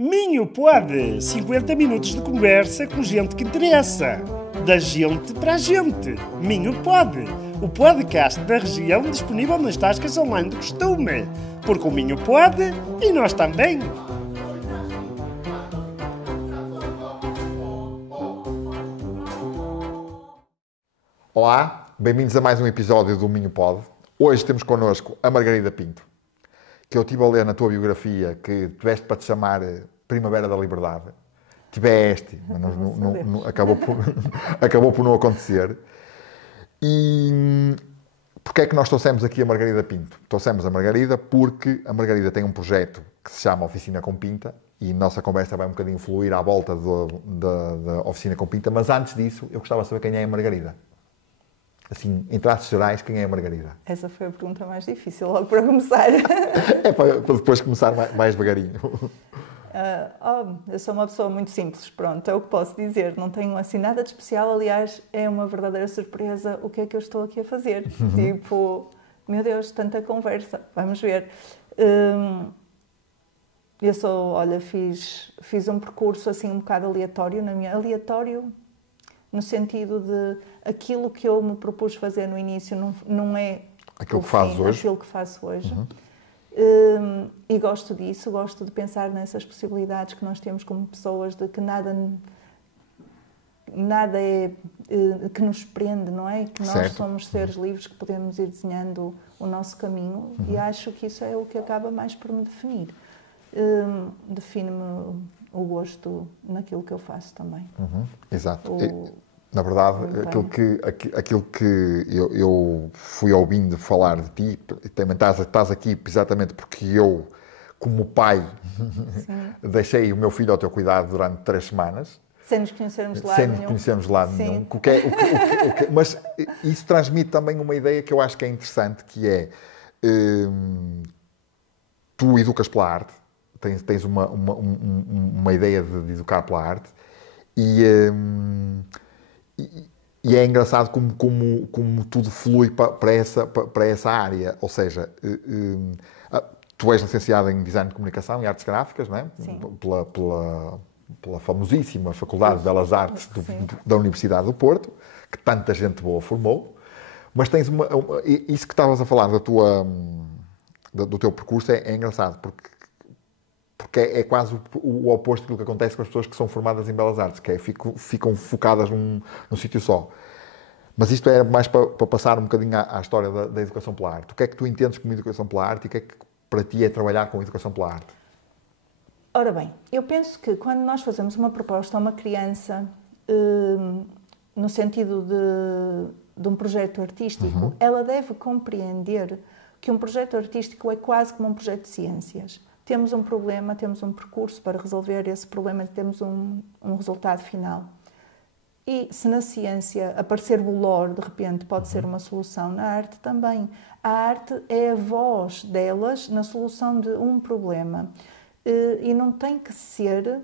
Minho Pode, 50 minutos de conversa com gente que interessa. Da gente para a gente. Minho Pode, o podcast da região disponível nas tascas online do costume. Porque o Minho pode e nós também. Olá, bem-vindos a mais um episódio do Minho Pode. Hoje temos connosco a Margarida Pinto, que eu estive a ler na tua biografia que tiveste para te chamar Primavera da Liberdade. Tiveste, mas acabou por não acontecer. E porquê é que nós trouxemos aqui a Margarida Pinto? Trouxemos a Margarida porque a Margarida tem um projeto que se chama Oficina com Pinta e a nossa conversa vai um bocadinho fluir à volta da Oficina com Pinta, mas antes disso eu gostava de saber quem é a Margarida. Assim, em traços gerais, quem é a Margarida? Essa foi a pergunta mais difícil, logo para começar. É para depois começar mais devagarinho. Eu sou uma pessoa muito simples, pronto, é o que posso dizer. Não tenho assim nada de especial, aliás, é uma verdadeira surpresa o que é que eu estou aqui a fazer. Tipo, meu Deus, tanta conversa, vamos ver. Fiz um percurso assim um bocado aleatório, aleatório no sentido de aquilo que eu me propus fazer no início não é aquilo que faço hoje. Aquilo que faço hoje. E gosto disso, gosto de pensar nessas possibilidades que nós temos como pessoas, de que nada é que nos prende, não é? Que nós somos seres livres, que podemos ir desenhando o nosso caminho e acho que isso é o que acaba mais por me definir. Define-me o gosto naquilo que eu faço também. Exato. Na verdade, aquilo que eu fui ouvindo falar de ti, e também estás aqui exatamente porque eu, como pai, deixei o meu filho ao teu cuidado durante 3 semanas. Sem nos conhecermos de lado nenhum. Mas isso transmite também uma ideia que eu acho que é interessante, que é tu educas pela arte, tens uma ideia de educar pela arte e é engraçado como tudo flui para essa área, ou seja, tu és licenciada em Design de Comunicação e Artes Gráficas, não é? Pela famosíssima Faculdade de Belas Artes da Universidade do Porto, que tanta gente boa formou, mas tens isso que estavas a falar do teu percurso é engraçado, porque é quase o oposto do que acontece com as pessoas que são formadas em Belas Artes, que é ficam focadas num sítio só. Mas isto é mais para passar um bocadinho à história da educação pela arte. O que é que tu entendes como educação pela arte e o que é que para ti é trabalhar com educação pela arte? Ora bem, eu penso que quando nós fazemos uma proposta a uma criança, no sentido de um projeto artístico, ela deve compreender que um projeto artístico é quase como um projeto de ciências. Temos um problema, temos um percurso para resolver esse problema, temos um resultado final. E se na ciência aparecer bolor, de repente pode ser uma solução, na arte também. A arte é a voz delas na solução de um problema. E não tem que ser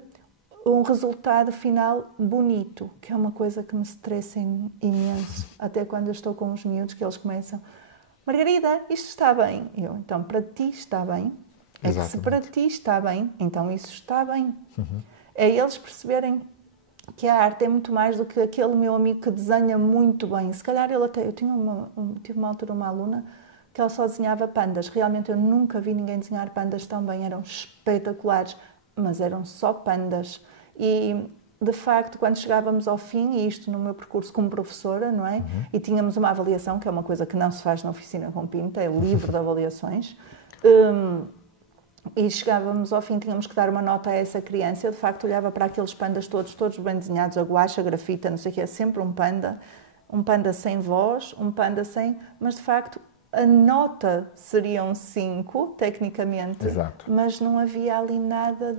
um resultado final bonito, que é uma coisa que me estressa imenso. Até quando eu estou com os miúdos, que eles começam: Margarida, isto está bem. Eu, então, para ti está bem. É que se para ti está bem, então isso está bem. É eles perceberem que a arte é muito mais do que aquele meu amigo que desenha muito bem. Se calhar ele até... Eu tive uma altura uma aluna que ela só desenhava pandas. Realmente eu nunca vi ninguém desenhar pandas tão bem. Eram espetaculares, mas eram só pandas. E, de facto, quando chegávamos ao fim, e isto no meu percurso como professora, não é? E tínhamos uma avaliação, que é uma coisa que não se faz na Oficina com Pinta, é livre de avaliações. E chegávamos ao fim, tínhamos que dar uma nota a essa criança. Eu, de facto, olhava para aqueles pandas todos bem desenhados, a guache, a grafita, não sei o que, é sempre um panda sem voz, um panda sem... Mas, de facto, a nota seria um 5, tecnicamente, mas não havia ali nada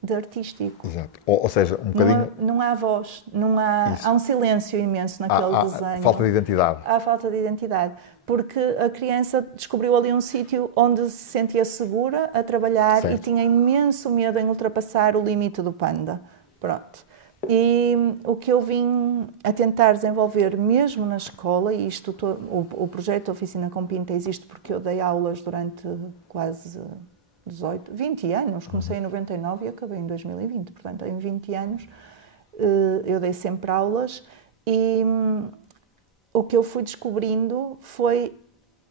de artístico. Exato. Ou seja, um bocadinho... Não há voz, há um silêncio imenso naquele desenho. Há falta de identidade. Há falta de identidade. Porque a criança descobriu ali um sítio onde se sentia segura a trabalhar e tinha imenso medo em ultrapassar o limite do panda. Pronto. E o que eu vim a tentar desenvolver mesmo na escola, e o projeto Oficina com Pinta existe porque eu dei aulas durante quase 18, 20 anos. Comecei em 99 e acabei em 2020. Portanto, em 20 anos eu dei sempre aulas e o que eu fui descobrindo foi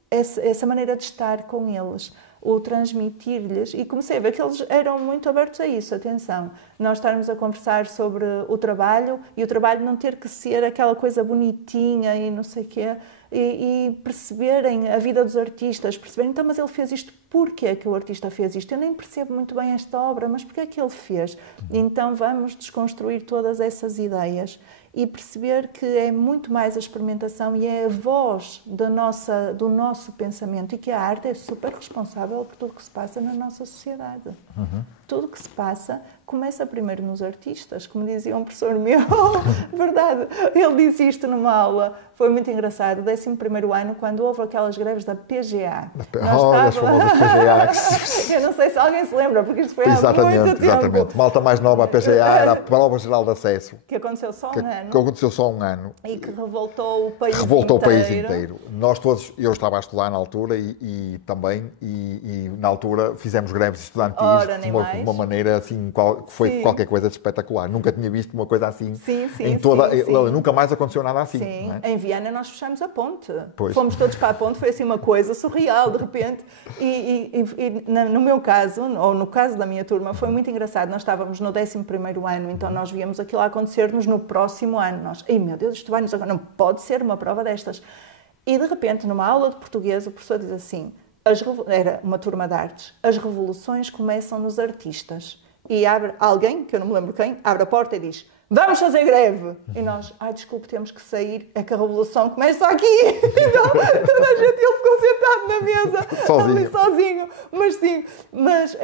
essa maneira de estar com eles, o transmitir-lhes, e comecei a ver que eles eram muito abertos a isso. Atenção, nós estarmos a conversar sobre o trabalho e o trabalho não ter que ser aquela coisa bonitinha e não sei o quê, e perceberem a vida dos artistas, perceberem, então, mas ele fez isto, porquê é que o artista fez isto? Eu nem percebo muito bem esta obra, mas porquê é que ele fez? Então vamos desconstruir todas essas ideias e perceber que é muito mais a experimentação e é a voz do nosso pensamento, e que a arte é super responsável por tudo o que se passa na nossa sociedade. Tudo o que se passa começa primeiro nos artistas, como dizia um professor meu, verdade, ele disse isto numa aula, foi muito engraçado, 11º ano, quando houve aquelas greves da PGA. As famosas PGA. Eu não sei se alguém se lembra, porque isto foi há muito tempo. Exatamente. Malta mais nova, a PGA era a Prova Geral de Acesso. Que aconteceu só um ano. Que aconteceu só um ano. E que revoltou o país inteiro. Nós todos, eu estava a estudar na altura e também, na altura fizemos greves estudantis de uma maneira assim, que foi qualquer coisa de espetacular. Nunca tinha visto uma coisa assim. Nunca mais aconteceu nada assim. Sim, não é? Em Viana nós fechamos a ponte. Pois. Fomos todos para a ponte, foi assim uma coisa surreal, de repente. No meu caso, ou no caso da minha turma, foi muito engraçado. Nós estávamos no 11º ano, então nós víamos aquilo a acontecer-nos no próximo ano. Nós, ei meu Deus, isto vai-nos agora, não pode ser uma prova destas. E de repente, numa aula de português, o professor diz assim, era uma turma de artes, as revoluções começam nos artistas. E abre alguém, que eu não me lembro quem, abre a porta e diz, vamos fazer greve! E nós, desculpe, temos que sair, é que a revolução começa aqui! Então, toda a gente, ele ficou sentado na mesa, sozinho. Mas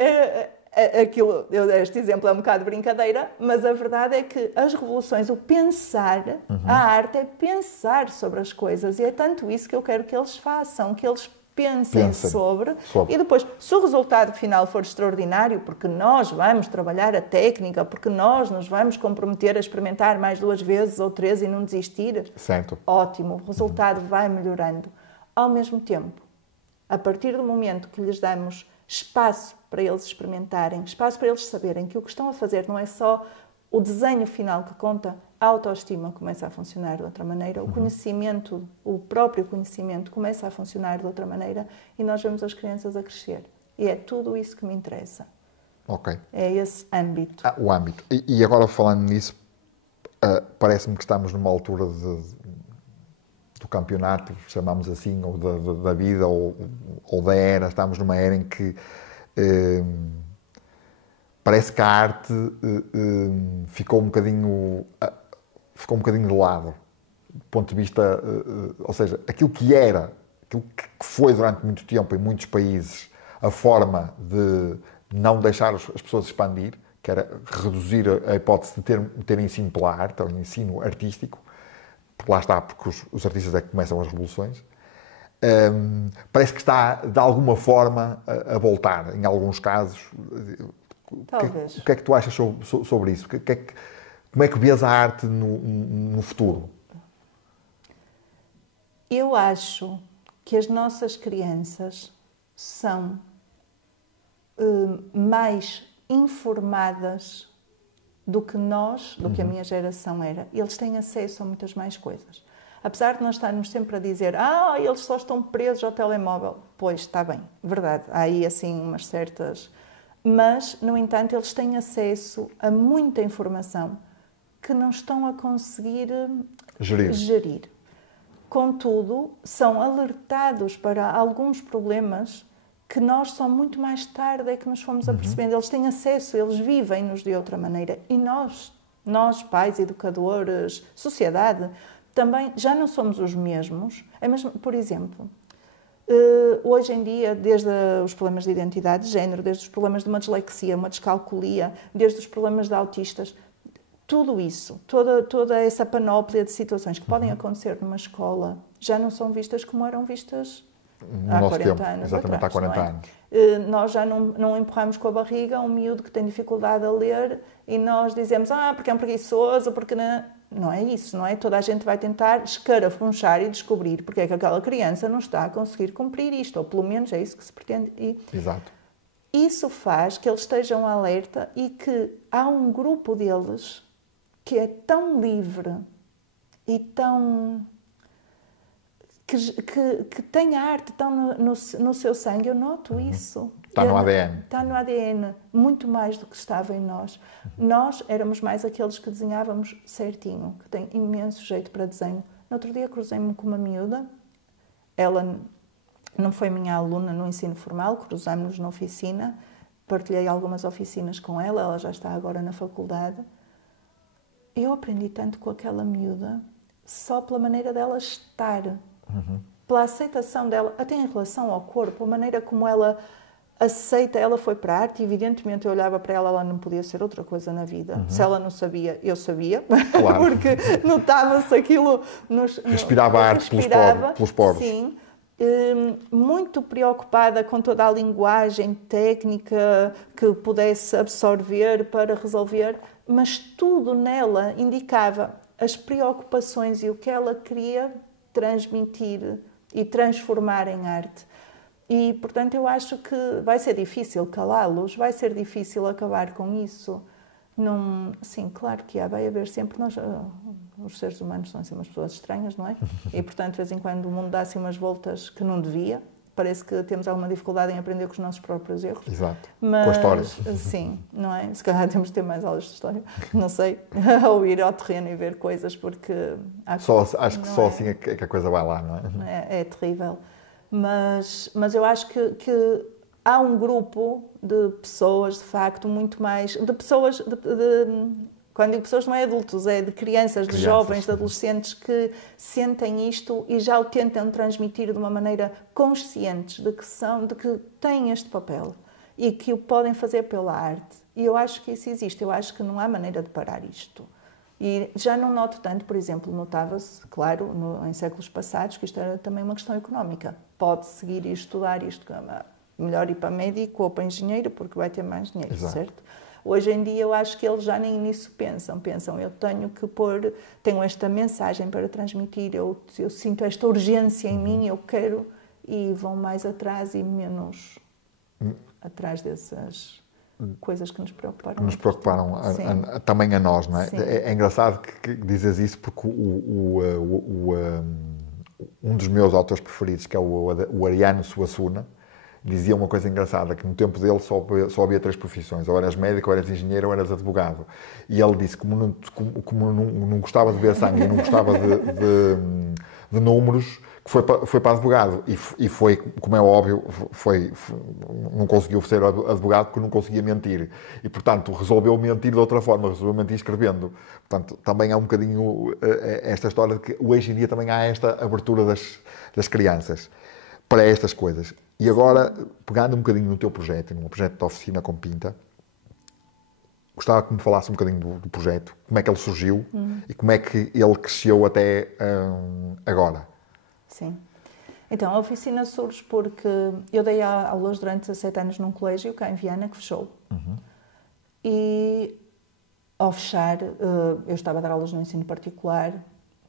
este exemplo é um bocado de brincadeira, mas a verdade é que as revoluções, o pensar, a arte é pensar sobre as coisas, e é tanto isso que eu quero que eles façam, que eles pensem sobre, e depois, se o resultado final for extraordinário, porque nós vamos trabalhar a técnica, porque nós nos vamos comprometer a experimentar mais 2 vezes ou 3 e não desistir, certo. Ótimo, o resultado vai melhorando. Ao mesmo tempo, a partir do momento que lhes damos espaço para eles experimentarem, espaço para eles saberem que o que estão a fazer não é só o desenho final que conta, a autoestima começa a funcionar de outra maneira, o conhecimento, o próprio conhecimento começa a funcionar de outra maneira, e nós vemos as crianças a crescer. E é tudo isso que me interessa. Ok. É esse âmbito. O âmbito. E agora, falando nisso, parece-me que estamos numa altura do campeonato, chamamos assim, ou da vida, ou da era. Estamos numa era em que parece que a arte ficou um bocadinho de lado, do ponto de vista, ou seja, aquilo que foi durante muito tempo em muitos países a forma de não deixar as pessoas expandir, que era reduzir a hipótese de ter ensino pela arte, ou ensino artístico, porque lá está, porque os artistas é que começam as revoluções. Parece que está, de alguma forma, a voltar, em alguns casos. Talvez. O que é que tu achas sobre isso? Como é que vês a arte no futuro? Eu acho que as nossas crianças são mais informadas do que que a minha geração era. Eles têm acesso a muitas mais coisas. Apesar de nós estarmos sempre a dizer eles só estão presos ao telemóvel. Pois, está bem, verdade. Há aí, assim, umas certas... Mas, no entanto, eles têm acesso a muita informação que não estão a conseguir gerir. Contudo, são alertados para alguns problemas que nós só muito mais tarde é que nos fomos apercebendo. Eles têm acesso, eles vivem-nos de outra maneira. E nós, pais, educadores, sociedade, também já não somos os mesmos. Por exemplo, hoje em dia, desde os problemas de identidade de género, desde os problemas de uma dislexia, uma descalculia, desde os problemas de autistas, tudo isso, toda essa panóplia de situações que podem acontecer numa escola, já não são vistas como eram vistas há 40 anos. Exatamente, atrás, há 40 anos. Nós já não empurramos com a barriga um miúdo que tem dificuldade a ler e nós dizemos, porque é um preguiçoso, porque não é isso, não é? Toda a gente vai tentar escarafunchar e descobrir porque é que aquela criança não está a conseguir cumprir isto, ou pelo menos é isso que se pretende. Exato. isso faz que eles estejam alerta e que há um grupo deles que é tão livre e tão... que tem a arte tão no seu sangue. Eu noto isso. Está no ADN. Está no ADN, muito mais do que estava em nós. Nós éramos mais aqueles que desenhávamos certinho, que têm imenso jeito para desenho. No outro dia cruzei-me com uma miúda, ela não foi minha aluna no ensino formal, cruzámos-nos na oficina, partilhei algumas oficinas com ela, ela já está agora na faculdade. Eu aprendi tanto com aquela miúda, só pela maneira dela estar, pela aceitação dela, até em relação ao corpo, a maneira como ela aceita. Ela foi para a arte, evidentemente eu olhava para ela, ela não podia ser outra coisa na vida. Se ela não sabia, eu sabia, claro. Porque notava-se aquilo. Respirava a arte pelos poros. Sim. Muito preocupada com toda a linguagem técnica que pudesse absorver para resolver, mas tudo nela indicava as preocupações e o que ela queria transmitir e transformar em arte. E, portanto, eu acho que vai ser difícil calá-los, vai ser difícil acabar com isso. Não, sim, claro que vai haver sempre... Nós, os seres humanos são assim umas pessoas estranhas, não é? E, portanto, de vez em quando o mundo dá assim umas voltas que não devia. Parece que temos alguma dificuldade em aprender com os nossos próprios erros. Exato. Mas, com a história. Sim, não é? Se calhar temos de ter mais aulas de história, não sei. Ou ir ao terreno e ver coisas, porque... Acho que só assim é que a coisa vai lá, não é? É terrível. Mas eu acho que há um grupo de pessoas, de facto, muito mais... De pessoas... Quando digo pessoas, não é adultos, é de crianças, de jovens, de adolescentes que sentem isto e já o tentam transmitir de uma maneira conscientes de que têm este papel e que o podem fazer pela arte. E eu acho que isso existe, eu acho que não há maneira de parar isto. E já não noto tanto, por exemplo, notava-se, claro, em séculos passados, que isto era também uma questão económica. Pode seguir e estudar isto, melhor ir para médico ou para engenheiro, porque vai ter mais dinheiro, Exato. Certo? Hoje em dia eu acho que eles já nem nisso pensam, eu tenho esta mensagem para transmitir, eu sinto esta urgência em mim, eu quero, e vão mais atrás e menos atrás dessas coisas que nos preocuparam. Que nos preocuparam também a nós, não é? É engraçado que dizes isso porque um dos meus autores preferidos, que é o Ariano Suassuna, dizia uma coisa engraçada, que no tempo dele só havia 3 profissões, ou eras médico, ou eras engenheiro, ou eras advogado. E ele disse que como não gostava de ver sangue e não gostava de números, que foi para advogado. E foi, como é óbvio, não conseguiu ser advogado porque não conseguia mentir. E, portanto, resolveu mentir de outra forma, resolveu mentir escrevendo. Portanto, também há um bocadinho esta história de que hoje em dia também há esta abertura das crianças para estas coisas. E agora, pegando um bocadinho no teu projeto, num projeto de oficina com Pinta, gostava que me falasse um bocadinho do projeto, como é que ele surgiu e como é que ele cresceu até agora. Sim. Então, a oficina surge porque eu dei aulas durante 17 anos num colégio cá em Viana, que fechou. E, ao fechar, eu estava a dar aulas no ensino particular,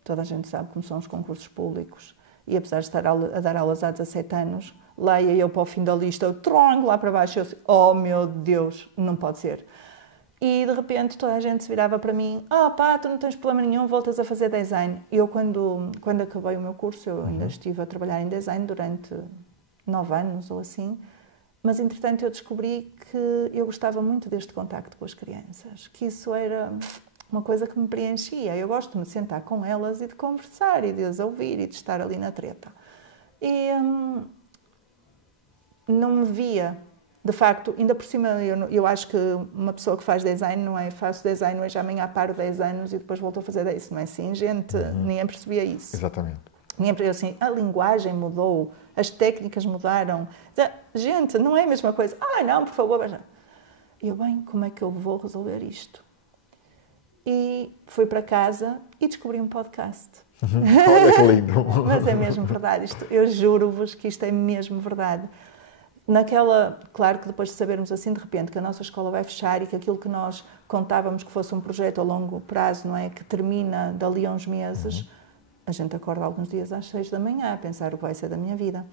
toda a gente sabe como são os concursos públicos, e apesar de estar a dar aulas há 17 anos, lá ia eu para o fim da lista, tronco lá para baixo, eu disse, oh meu Deus, não pode ser. E de repente toda a gente se virava para mim, pá, tu não tens problema nenhum, voltas a fazer design. E eu quando acabei o meu curso, eu ainda estive a trabalhar em design durante 9 anos ou assim, mas entretanto eu descobri que eu gostava muito deste contacto com as crianças, que isso era uma coisa que me preenchia. Eu gosto de me sentar com elas e de conversar e de as ouvir e de estar ali na treta. E não me via, de facto, ainda por cima, eu acho que uma pessoa que faz design não é, faço design hoje, amanhã paro 10 anos e depois volto a fazer isso, não é assim, gente, ninguém percebia isso. Exatamente. Ninguém percebia assim, a linguagem mudou, as técnicas mudaram, gente, não é a mesma coisa, não, por favor, veja. E eu, bem, como é que eu vou resolver isto? E fui para casa e descobri um podcast. Olha que lindo! Mas é mesmo verdade, eu juro-vos que isto é mesmo verdade. Claro que depois de sabermos assim de repente que a nossa escola vai fechar e que aquilo que nós contávamos que fosse um projeto a longo prazo, não é, que termina dali a uns meses, a gente acorda alguns dias às 6 da manhã a pensar o que vai ser da minha vida.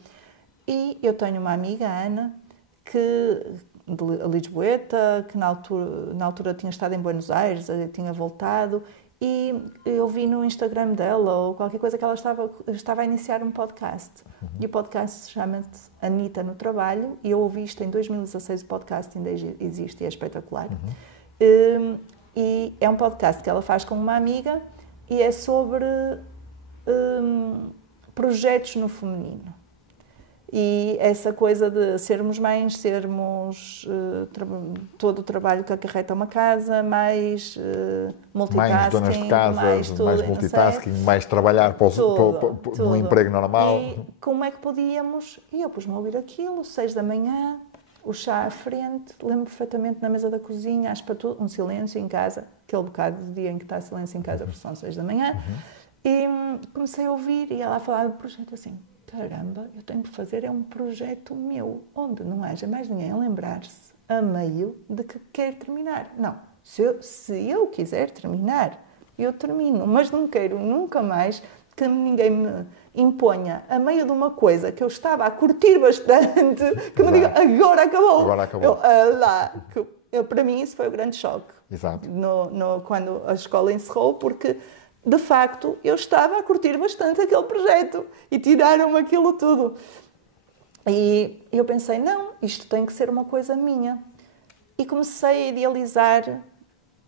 E eu tenho uma amiga, a Ana, que de Lisboeta, que na altura tinha estado em Buenos Aires, tinha voltado, e eu vi no Instagram dela, ou qualquer coisa, que ela estava a iniciar um podcast. E o podcast chama-se Anitta no Trabalho, e eu ouvi isto em 2016, o podcast ainda existe e é espetacular. E é um podcast que ela faz com uma amiga, e é sobre projetos no feminino. E essa coisa de sermos mães, sermos todo o trabalho que acarreta uma casa, mais multitasking, mais donas de casa, mais multitasking, mais trabalhar no emprego normal. E como é que podíamos? E eu pus-me a ouvir aquilo, 6 da manhã, o chá à frente, lembro perfeitamente na mesa da cozinha, um silêncio em casa, aquele bocado de dia em que está silêncio em casa, porque são 6 da manhã, e comecei a ouvir e ela a falar do projeto assim. Caramba, eu tenho que fazer um projeto meu, onde não haja mais ninguém a lembrar-se a meio de que quer terminar. Não, se eu quiser terminar, eu termino, mas não quero nunca mais que ninguém me imponha a meio de uma coisa que eu estava a curtir bastante, que me diga, agora acabou. Agora acabou. Para mim isso foi o grande choque. Exato. Quando a escola encerrou, porque de facto, eu estava a curtir bastante aquele projeto e tiraram-me aquilo tudo. E eu pensei, não, isto tem que ser uma coisa minha. E comecei a idealizar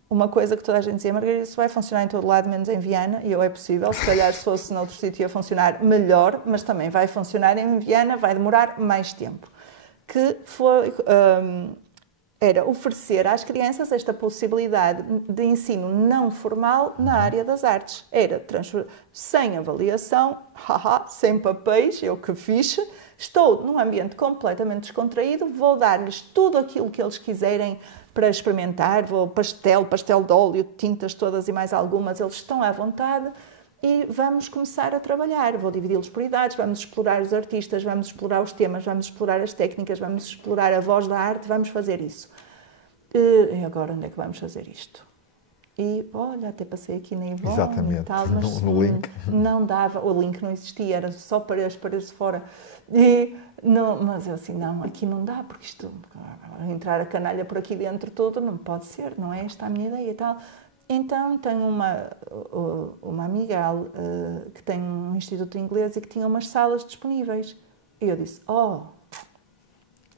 uma coisa que toda a gente dizia, Margarida, isso vai funcionar em todo lado, menos em Viana. E eu, é possível, se calhar se fosse noutro sítio ia funcionar melhor, mas também vai funcionar em Viana, vai demorar mais tempo. Que foi... era oferecer às crianças esta possibilidade de ensino não formal na área das artes. Era sem avaliação, sem papéis, eu que fiz, estou num ambiente completamente descontraído, vou dar-lhes tudo aquilo que eles quiserem para experimentar, pastel de óleo, tintas todas e mais algumas, eles estão à vontade. E vamos começar a trabalhar, vou dividi-los por idades, vamos explorar os artistas, vamos explorar os temas, vamos explorar as técnicas, vamos explorar a voz da arte, vamos fazer isso. E agora onde é que vamos fazer isto? E olha, até passei aqui na Ivone. Exatamente, e tal, mas no link. Não dava, o link não existia, era só para as paredes de fora. Mas eu assim, não, aqui não dá, porque isto, entrar a canalha por aqui dentro todo, não pode ser, não é esta a minha ideia e tal. Então, tenho uma amiga que tem um instituto de inglês e que tinha umas salas disponíveis. E eu disse,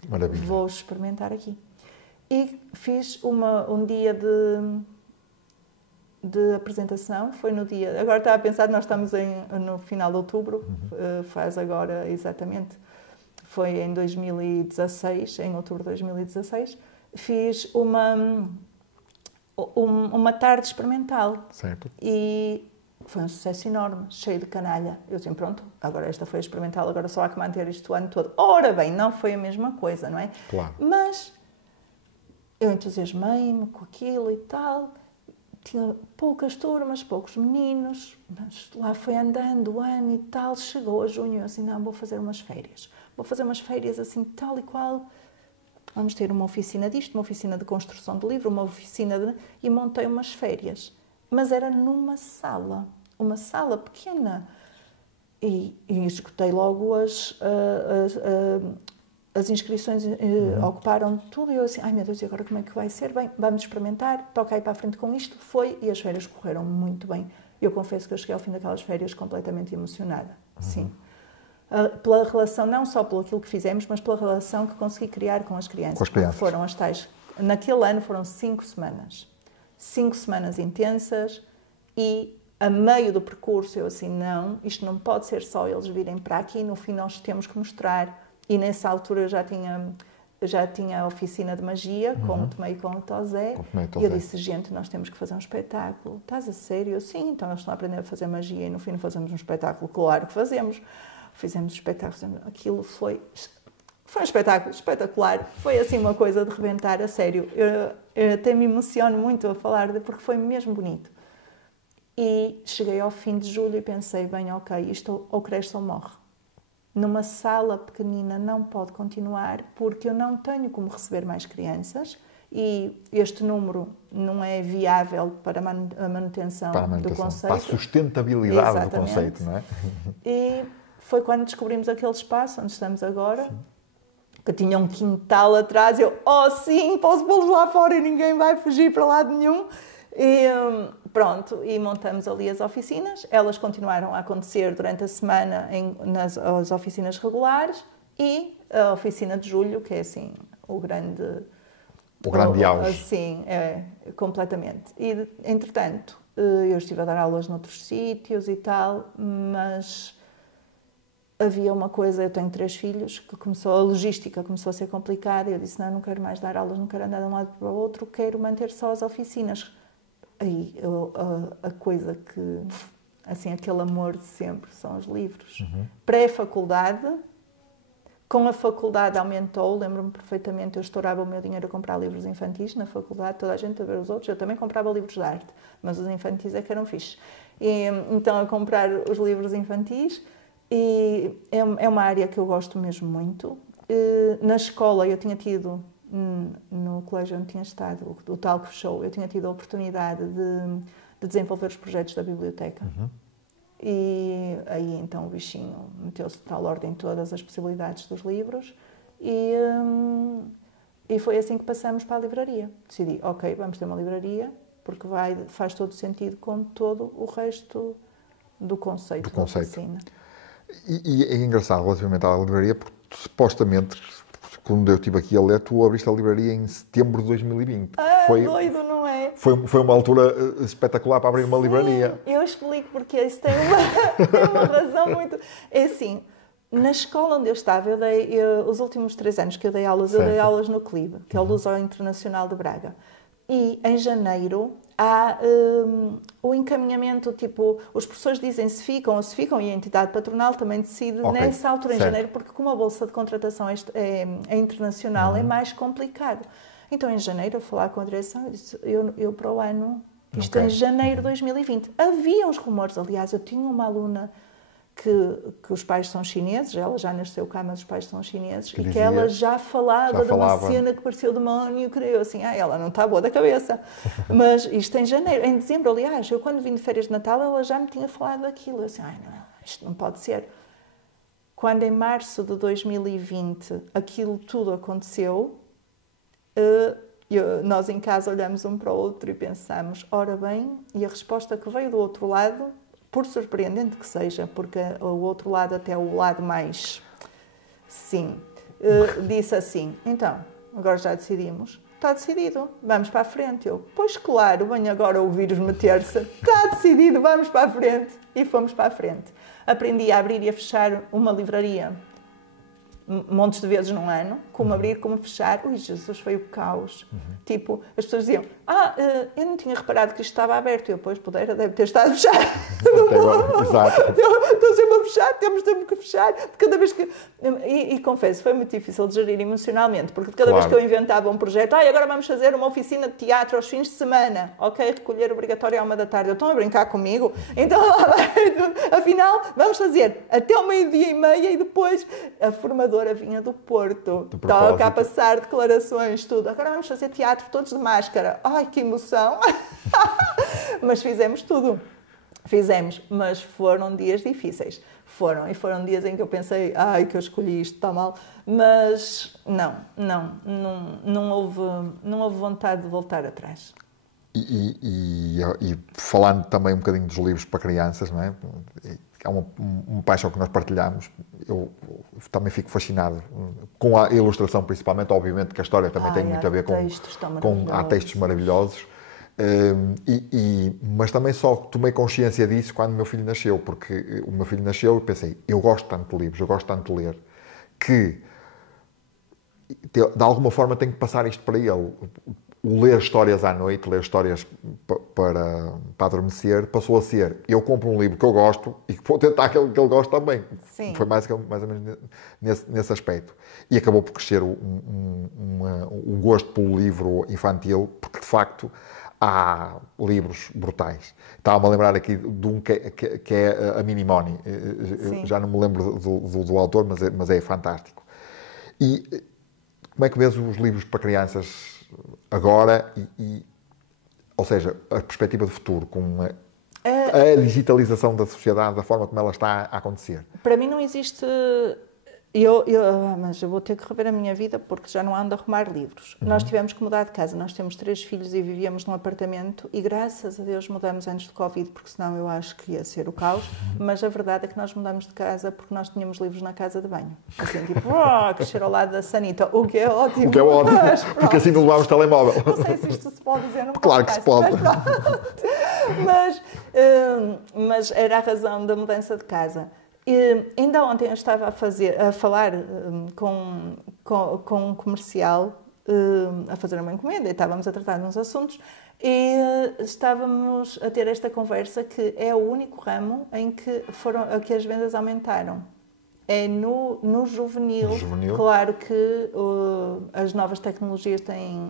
maravilha, vou experimentar aqui. E fiz um dia de apresentação, foi no dia... Agora estava a pensar, nós estamos no final de outubro, faz agora exatamente, foi em 2016, em outubro de 2016, fiz uma tarde experimental. Certo. E foi um sucesso enorme, cheio de canalha. Eu disse, pronto, agora esta foi experimental, agora só há que manter isto o ano todo. Ora bem, não foi a mesma coisa, não é? Claro. Mas eu entusiasmei-me com aquilo e tal. Tinha poucas turmas, poucos meninos, mas lá foi andando o ano e tal. Chegou a junho, eu assim, não, vou fazer umas férias. Vou fazer umas férias assim, tal e qual. Vamos ter uma oficina disto, uma oficina de construção de livro, uma oficina de... E montei umas férias. Mas era numa sala, uma sala pequena. E esgotei logo as inscrições, ocuparam tudo. E eu assim, ai meu Deus, e agora como é que vai ser? Bem, vamos experimentar, toca aí para a frente com isto. Foi, e as férias correram muito bem. Eu confesso que eu cheguei ao fim daquelas férias completamente emocionada. Sim. Pela relação, não só pelo aquilo que fizemos, mas pela relação que consegui criar com as crianças. Com as crianças. Foram as tais. Naquele ano foram 5 semanas. 5 semanas intensas e a meio do percurso eu assim, não, isto não pode ser só eles virem para aqui, no fim nós temos que mostrar. E nessa altura eu já tinha a oficina de magia, com o Tomé e com o Tosé. E eu disse, gente, nós temos que fazer um espetáculo. Estás a sério? Eu, sim, então eles estão a aprender a fazer magia e no fim fazemos um espetáculo. Claro que fazemos. Fizemos o espetáculo. Aquilo foi um espetáculo espetacular. Foi assim uma coisa de rebentar, a sério. Eu até me emociono muito a falar, porque foi mesmo bonito. E cheguei ao fim de julho e pensei, bem, ok, isto ou cresce ou morre. Numa sala pequenina não pode continuar, porque eu não tenho como receber mais crianças e este número não é viável para a manutenção do conceito. Para a sustentabilidade Exatamente. do conceito, não é? E foi quando descobrimos aquele espaço onde estamos agora, que tinha um quintal atrás. Eu, oh sim, posso pô-los lá fora e ninguém vai fugir para lado nenhum. E pronto, e montamos ali as oficinas. Elas continuaram a acontecer durante a semana nas oficinas regulares e a oficina de julho, que é assim o grande auge. Sim, completamente. E, entretanto, eu estive a dar aulas noutros sítios e tal, mas havia uma coisa, eu tenho 3 filhos, que a logística começou a ser complicada e eu disse, não quero mais dar aulas, não quero andar de um lado para o outro, quero manter só as oficinas. Aí, a coisa que, assim, aquele amor de sempre são os livros. Pré-faculdade, com a faculdade aumentou, lembro-me perfeitamente, eu estourava o meu dinheiro a comprar livros infantis na faculdade, toda a gente a ver os outros, eu também comprava livros de arte, mas os infantis é que eram fixes. E, então, a comprar os livros infantis, e é uma área que eu gosto mesmo muito. Na escola eu tinha tido, no colégio onde tinha estado, o tal que fechou, eu tinha tido a oportunidade de desenvolver os projetos da biblioteca. E aí então o bichinho meteu-se de tal ordem todas as possibilidades dos livros e foi assim que passamos para a livraria. Decidi, ok, vamos ter uma livraria porque faz todo sentido com todo o resto do conceito da oficina. E é engraçado relativamente à livraria porque supostamente, quando eu estive aqui a ler, tu abriste a livraria em setembro de 2020. Doido, não é? Foi uma altura espetacular para abrir uma livraria. Eu explico porque isso tem uma razão muito... É assim, na escola onde eu estava, os últimos 3 anos que eu dei aulas, eu dei aulas no CLIB, que é o Lusão Internacional de Braga. E em janeiro há o encaminhamento, tipo, os professores dizem se ficam ou se ficam e a entidade patronal também decide nessa altura, em janeiro, porque como a bolsa de contratação é internacional, é mais complicado. Então, em janeiro, eu fui lá com a direção e disse, eu para o ano, isto em janeiro de 2020. Havia uns rumores, aliás, eu tinha uma aluna que os pais são chineses, ela já nasceu cá, mas os pais são chineses, e que ela já falava de uma cena que parecia o demónio, que eu assim, ela não está boa da cabeça. Mas isto em janeiro, em dezembro, aliás, eu quando vim de férias de Natal, ela já me tinha falado daquilo. Eu assim, não, isto não pode ser. Quando em março de 2020 aquilo tudo aconteceu, nós em casa olhamos um para o outro e pensamos, ora bem, e a resposta que veio do outro lado, por surpreendente que seja, porque o outro lado, até o lado mais, disse assim, então, agora já decidimos, está decidido, vamos para a frente. Eu, pois claro, venho agora ouvir-os meter-se, está decidido, vamos para a frente. E fomos para a frente. Aprendi a abrir e a fechar uma livraria montes de vezes num ano, como abrir, como fechar. Ui, Jesus, foi o caos. Tipo, as pessoas diziam, eu não tinha reparado que isto estava aberto. Eu, pois, deve ter estado fechado. Exato. Estou sempre a fechar, temos que fechar. De cada vez que... E confesso, foi muito difícil de gerir emocionalmente, porque de cada vez que eu inventava um projeto, agora vamos fazer uma oficina de teatro aos fins de semana, ok, recolher obrigatório à 1h da tarde. Estão a brincar comigo? Então, afinal, vamos fazer até ao 12h30 e depois a formadora vinha do Porto, toca a passar declarações, tudo. Agora vamos fazer teatro todos de máscara. Ai, que emoção! Mas fizemos tudo. Fizemos, mas foram dias difíceis. Foram dias em que eu pensei, que eu escolhi isto, está mal. Mas não houve vontade de voltar atrás. E falando também um bocadinho dos livros para crianças, não é? É uma paixão que nós partilhamos. Eu também fico fascinado com a ilustração, principalmente. Obviamente que a história também tem muito a ver há textos maravilhosos. Mas também só tomei consciência disso quando o meu filho nasceu, porque o meu filho nasceu e pensei, eu gosto tanto de livros, eu gosto tanto de ler, que de alguma forma tenho que passar isto para ele. O ler histórias à noite, ler histórias para adormecer, passou a ser, eu compro um livro que eu gosto e vou tentar aquele que ele gosta também. Sim. Foi mais ou menos nesse aspecto. E acabou por crescer um gosto pelo livro infantil, porque de facto há livros brutais. Estava-me a lembrar aqui de um que é a Minimoni. Já não me lembro do autor, mas é fantástico. E como é que vês os livros para crianças agora, ou seja, a perspectiva de futuro, com a digitalização da sociedade, da forma como ela está a acontecer? Para mim não existe Mas eu vou ter que rever a minha vida porque já não ando a arrumar livros. Nós tivemos que mudar de casa. Nós temos 3 filhos e vivíamos num apartamento e graças a Deus mudamos antes do Covid, porque senão eu acho que ia ser o caos. Mas a verdade é que nós mudamos de casa porque nós tínhamos livros na casa de banho. Assim, tipo, que cheiro ao lado da sanita. O que é ótimo. O que é ótimo, porque assim não levávamos telemóvel. Não sei se isto se pode dizer no Claro que se pode. Mas era a razão da mudança de casa. Ainda ontem eu estava a falar com um comercial, a fazer uma encomenda, e estávamos a tratar de uns assuntos, e estávamos a ter esta conversa que é o único ramo em que as vendas aumentaram. É no juvenil. Claro que as novas tecnologias têm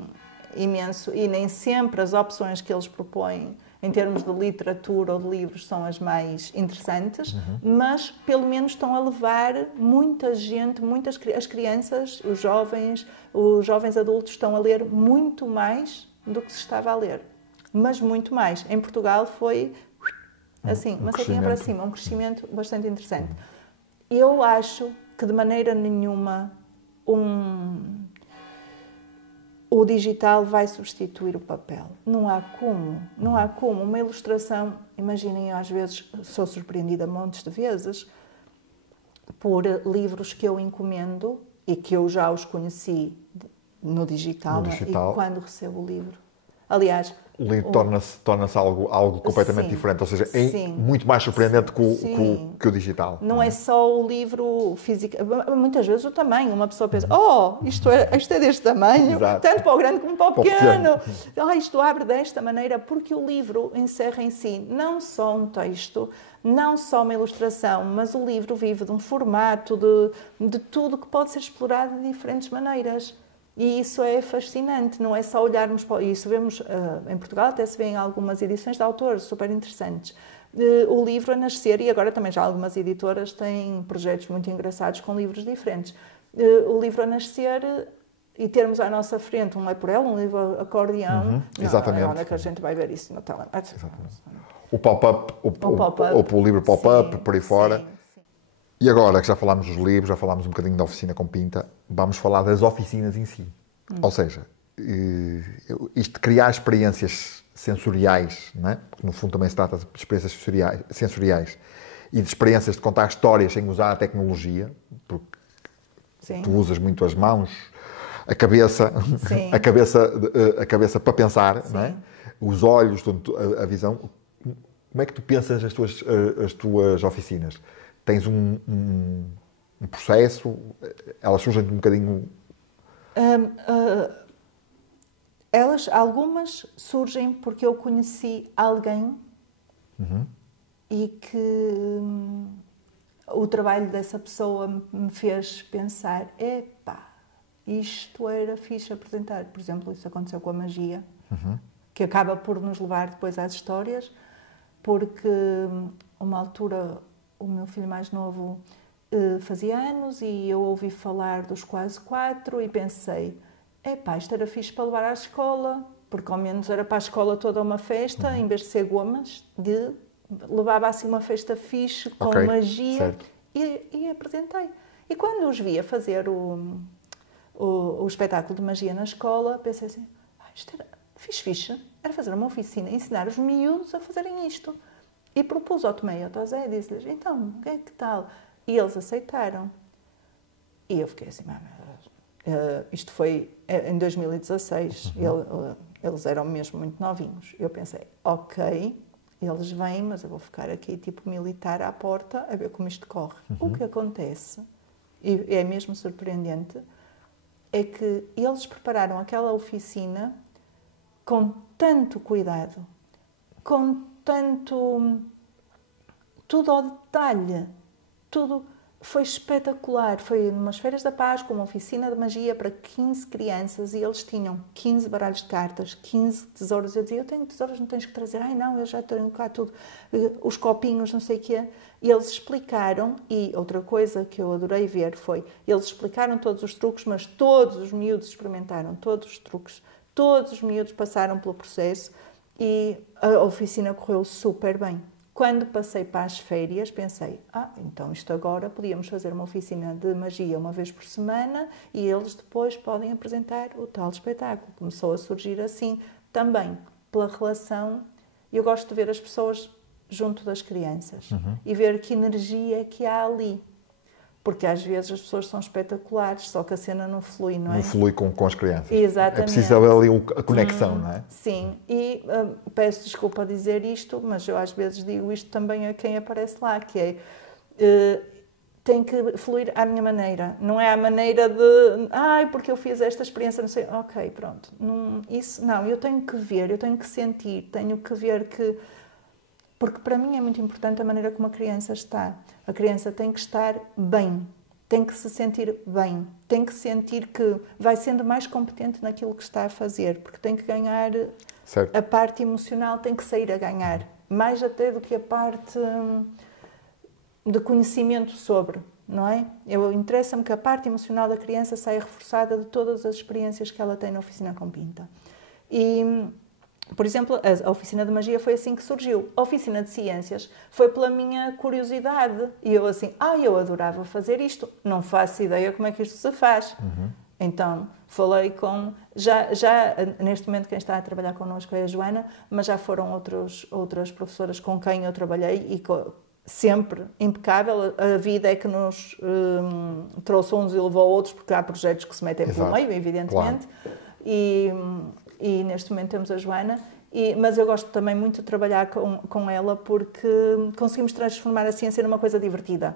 imenso, e nem sempre as opções que eles propõem em termos de literatura ou de livros são as mais interessantes, mas pelo menos estão a levar muita gente, as crianças, os jovens adultos estão a ler muito mais do que se estava a ler. Mas muito mais. Em Portugal foi assim, uma setinha para cima, um crescimento bastante interessante. Eu acho que de maneira nenhuma o digital vai substituir o papel. Não há como. Uma ilustração, imaginem, eu às vezes sou surpreendida montes de vezes por livros que eu encomendo e que eu já os conheci no digital. E quando recebo o livro. Aliás, o livro torna-se algo completamente diferente, ou seja, é muito mais surpreendente que o digital. Não é só o livro físico, muitas vezes o tamanho, uma pessoa pensa, isto é deste tamanho, Exato. Tanto para o grande como para o pequeno. Isto abre desta maneira, porque o livro encerra em si não só um texto, não só uma ilustração, mas o livro vive de um formato, de tudo que pode ser explorado de diferentes maneiras. E isso é fascinante, não é só olharmos para... Isso vemos em Portugal, até se vê em algumas edições de autores super interessantes. O livro a nascer, e agora também já algumas editoras têm projetos muito engraçados com livros diferentes. O livro a nascer e termos à nossa frente um Leporello, um livro acordeão. Exatamente. Não é que a gente vai ver isso no telemóvel. O pop-up, o livro pop-up, por aí fora. E agora que já falámos dos livros, já falámos um bocadinho da oficina com Pinta, vamos falar das oficinas em si. Ou seja, isto de criar experiências sensoriais, não é? Porque no fundo também se trata de experiências sensoriais e de experiências de contar histórias sem usar a tecnologia, porque tu usas muito as mãos, a cabeça para pensar, não é? Os olhos, a visão. Como é que tu pensas as tuas oficinas? Tens um processo? Elas surgem um bocadinho... Algumas surgem porque eu conheci alguém e que o trabalho dessa pessoa me fez pensar, isto era fixe apresentar. Por exemplo, isso aconteceu com a magia, que acaba por nos levar depois às histórias, porque uma altura... O meu filho mais novo fazia anos e eu ouvi falar dos quase 4 e pensei, isto era fixe para levar à escola, porque ao menos era para a escola toda uma festa, em vez de ser gomas, levava assim uma festa fixe, com magia, e apresentei. E quando os vi a fazer o espetáculo de magia na escola, pensei assim, isto era fixe, era fazer uma oficina, ensinar os miúdos a fazerem isto. E propus ao Tomé e ao Tosé e disse-lhes, então, o que é que tal? E eles aceitaram. E eu fiquei assim, isto foi em 2016, eles eram mesmo muito novinhos. Eu pensei, eles vêm, mas eu vou ficar aqui tipo militar à porta a ver como isto corre. O que acontece, e é mesmo surpreendente, é que eles prepararam aquela oficina com tanto cuidado, com tanto... Tudo ao detalhe, tudo foi espetacular. Foi numas feiras da Páscoa, uma oficina de magia para 15 crianças e eles tinham 15 baralhos de cartas, 15 tesouros. Eu dizia, eu tenho tesouros, não tens que trazer. Não, eu já tenho cá tudo. Os copinhos, não sei o quê. E eles explicaram, e outra coisa que eu adorei ver foi, eles explicaram todos os truques, mas todos os miúdos experimentaram todos os truques. Todos os miúdos passaram pelo processo. E a oficina correu super bem. Quando passei para as férias, pensei, então isto agora podíamos fazer uma oficina de magia uma vez por semana e eles depois podem apresentar o tal espetáculo. Começou a surgir assim, também pela relação. Eu gosto de ver as pessoas junto das crianças e ver que energia que há ali. Porque às vezes as pessoas são espetaculares, só que a cena não flui, não é? Não flui com as crianças. Exatamente. É preciso haver ali a conexão, não é? Sim, e peço desculpa a dizer isto, mas eu às vezes digo isto também a quem aparece lá, que é, tem que fluir à minha maneira, não é à maneira de, porque eu fiz esta experiência, não sei, ok, pronto. Não, eu tenho que ver, eu tenho que sentir, tenho que ver que... Porque para mim é muito importante a maneira como a criança está. A criança tem que estar bem, tem que se sentir bem, tem que sentir que vai sendo mais competente naquilo que está a fazer, porque tem que ganhar, certo. A parte emocional tem que sair a ganhar, mais até do que a parte de conhecimento sobre, não é? Interessa-me que a parte emocional da criança saia reforçada de todas as experiências que ela tem na oficina com Pinta. E... Por exemplo, a oficina de magia foi assim que surgiu. A oficina de ciências foi pela minha curiosidade. E eu assim, eu adorava fazer isto. Não faço ideia como é que isto se faz. Então, falei com... Já neste momento, quem está a trabalhar connosco é a Joana, mas já foram outras professoras com quem eu trabalhei e sempre impecável. A vida é que nos trouxe uns e levou outros, porque há projetos que se metem pelo meio, evidentemente. Claro. E neste momento temos a Joana, mas eu gosto também muito de trabalhar com ela porque conseguimos transformar a ciência numa coisa divertida.